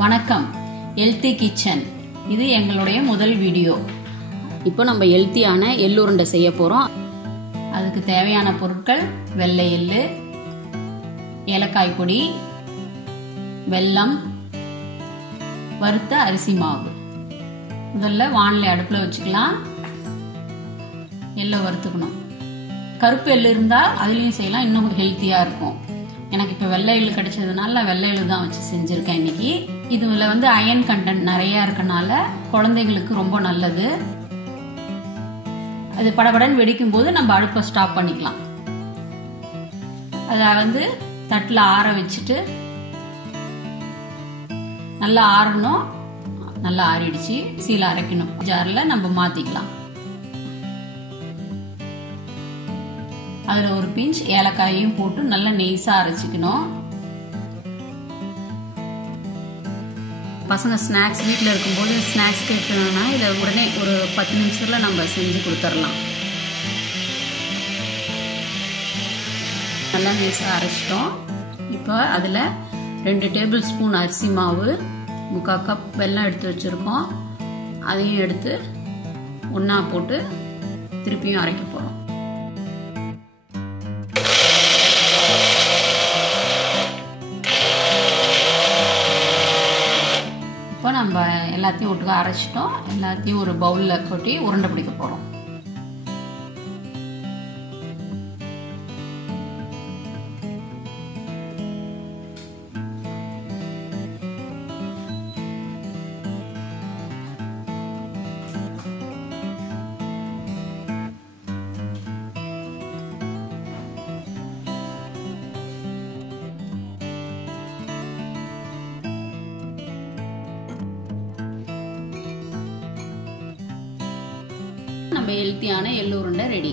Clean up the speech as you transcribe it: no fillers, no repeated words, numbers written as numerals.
வணக்கம், healthy kitchen. இது எங்களுடைய முதல் வீடியோ. இப்போ நம்ம ஹெல்த்தியான எள்ளு உருண்டை செய்ய போறோம். அதுக்கு தேவையான பொருட்கள் வெள்ளை எள்ளு, ஏலக்காய் பொடி, வெல்லம், வறுத்த அரிசி மாவு. முதல்ல வாணலி அடுப்புல வச்சுக்கலாம். எள்ளை வறுத்துக்கணும். கருப்பு எள்ளு இருந்தா அதுலயும் செய்யலாம், இன்னும் ஹெல்த்தியா இருக்கும். எனக்கு இப்ப வெள்ளை எள்ளு கிடைச்சதுனால நான் வெள்ளை எள்ளு தான் வச்சு செஞ்சிருக்கேன் இன்னைக்கு. இதுல அயன் கண்டென்ட் நிறைய இருக்கனால குழந்தைகளுக்கு ரொம்ப நல்லது. அது படபடன்னு வெடிக்கும் போது நம்ம அடுப்பை ஸ்டாப் பண்ணிக்கலாம். அத தட்டுல ஆற வச்சுட்டு நல்லா ஆறணும். நல்லா ஆறிடுச்சு. சீல அரைக்கணும். ஜார்ல நம்ம மாத்திக்கலாம். அதுல ஒரு பிஞ்ச் ஏலக்காயையும் போட்டு நல்லா நெய்ஸா அரைச்சிக்கணும். பசங்க ஸ்நாக்ஸ் வீட்டில் இருக்கும்போது ஸ்நாக்ஸ் கேட்கணும்னா இதை உடனே ஒரு 10 நிமிஷத்துல நம்ம செஞ்சு கொடுத்துடலாம். நல்லா நெய்ஸா அரைச்சிட்டோம். இப்போ அதுல 2 டேபிள் ஸ்பூன் அரிசி மாவு, 3/4 கப் வெல்லம் எடுத்து வச்சிருக்கோம். அதையும் எடுத்து ஒன்னா போட்டு திருப்பியும் அரைக்க போறோம். இப்போ நம்ம எல்லாத்தையும் ஒட்டுக்கா அரைச்சிட்டோம். எல்லாத்தையும் ஒரு பவுல்ல கொட்டி உருண்டை பிடிக்க போறோம். நம்ம ஹெல்த்தியான எள்ளு உருண்டை ரெடி.